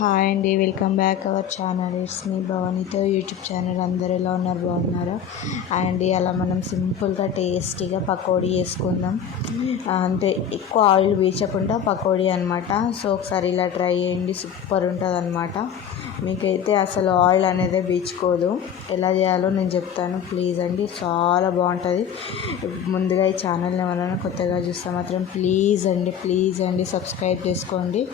Hi అండి, welcome back our channel. It's మీ భవానీతో యూట్యూబ్ ఛానల్. అందరూ ఎలా ఉన్నారు, బాగున్నారా? అండ్ అలా మనం సింపుల్గా టేస్టీగా పకోడీ వేసుకుందాం. అంటే ఎక్కువ ఆయిల్ పీల్చకుండా పకోడీ అనమాట. సో ఒకసారి ఇలా ట్రై చేయండి, సూపర్ ఉంటుంది అనమాట. మీకైతే అసలు ఆయిల్ అనేది పీల్చుకోదు. ఎలా చేయాలో నేను చెప్తాను, ప్లీజ్ అండి. చాలా బాగుంటుంది. ముందుగా ఈ ఛానల్ని ఎవరైనా కొత్తగా చూస్తే మాత్రం ప్లీజ్ అండి సబ్స్క్రైబ్ చేసుకోండి,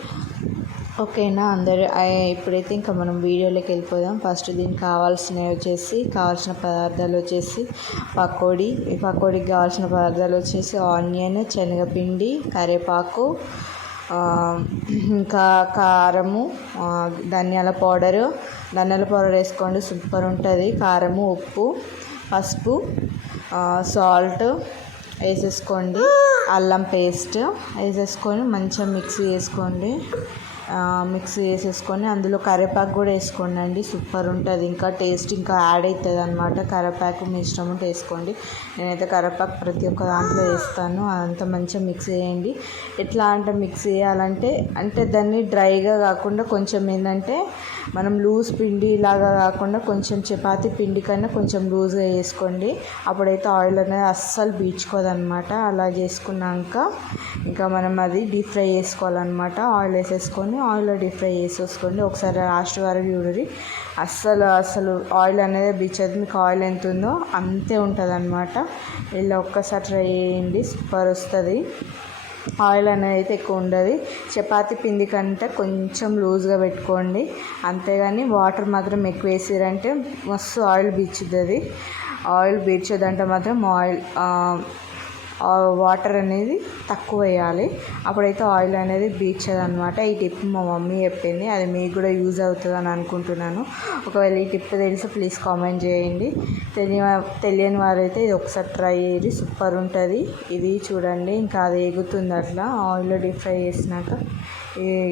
ఓకేనా అందరు. ఇప్పుడైతే ఇంకా మనం వీడియోలోకి వెళ్ళిపోదాం. ఫస్ట్ దీనికి కావాల్సిన పదార్థాలు వచ్చేసి పకోడీకి కావాల్సిన పదార్థాలు వచ్చేసి ఆనియన్, శనగపిండి, కరివేపాకు, ఇంకా కారము, ధనియాల పౌడర్ వేసుకోండి, సూపర్ ఉంటుంది. కారము, ఉప్పు, పసుపు, సాల్ట్ వేసేసుకోండి. అల్లం పేస్ట్ వేసేసుకొని మంచిగా మిక్సీ చేసేసుకొని అందులో కరివేపాకు కూడా వేసుకోండి అండి, సూపర్ ఉంటుంది. ఇంకా టేస్ట్ ఇంకా యాడ్ అవుతుంది అనమాట. కరివేపాకు మీ ఇష్టం ఉంటే వేసుకోండి. నేనైతే కరివేపాకు ప్రతి ఒక్క దాంట్లో వేస్తాను. అదంతా మంచిగా మిక్స్ చేయండి. ఎట్లా అంటే మిక్స్ చేయాలంటే దాన్ని డ్రైగా కాకుండా కొంచెం ఏంటంటే మనం లూజ్ పిండి లాగా కాకుండా కొంచెం చపాతీ పిండి కన్నా కొంచెం లూజ్గా వేసుకోండి. అప్పుడైతే ఆయిల్ అనేది అస్సలు పీల్చుకోదన్నమాట. అలా చేసుకున్నాక ఇంకా మనం అది డీప్ ఫ్రై చేసుకోవాలన్నమాట. ఆయిల్ వేసేసుకొని ఆయిల్లో డీప్ ఫ్రై చేసేసుకోండి. ఒకసారి లాస్ట్ వరకు చూడండి. అస్సలు ఆయిల్ అనేది పీల్చదు. మీకు ఆయిల్ ఎంత ఉందో అంతే ఉంటుంది అనమాట. ఇలా ఒక్కసారి ట్రై చేయండి, సూపర్ వస్తుంది. ఆయిల్ అనేది అయితే ఎక్కువ ఉండదు. చపాతీ పిండి కంటే కొంచెం లూజ్గా పెట్టుకోండి, అంతేగాని వాటర్ మాత్రం ఎక్కువ వేసారంటే మస్తు ఆయిల్ పీల్చుతుంది. ఆయిల్ పీల్చదంటే మాత్రం వాటర్ అనేది తక్కువ వేయాలి, అప్పుడైతే ఆయిల్ అనేది పీల్చదు అనమాట. ఈ టిప్ మా మమ్మీ చెప్పింది, అది మీకు కూడా యూజ్ అవుతుంది అని అనుకుంటున్నాను. ఒకవేళ ఈ టిప్ తెలిసి ప్లీజ్ కామెంట్ చేయండి. తెలియని వారైతే ఇది ఒకసారి ట్రై చేయండి, సూపర్ ఉంటుంది. ఇది చూడండి, ఇంకా అది ఎగుతుంది అట్లా ఆయిల్లో డీప్ ఫ్రై చేసినాక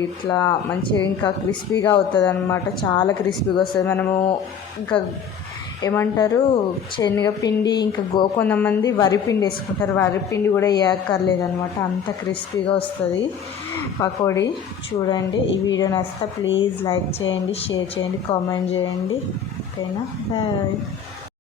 ఇట్లా మంచిగా ఇంకా క్రిస్పీగా అవుతుంది అనమాట. చాలా క్రిస్పీగా వస్తుంది. మనము ఇంకా ఏమంటారు, శనగపిండి ఇంకా కొంతమంది వరిపిండి వేసుకుంటారు. వరిపిండి కూడా వేయక్కర్లేదు అనమాట, అంత క్రిస్పీగా వస్తుంది పకోడీ. చూడండి, ఈ వీడియో నచ్చితే ప్లీజ్ లైక్ చేయండి, షేర్ చేయండి, కామెంట్ చేయండి, ఓకేనా? బాయ్.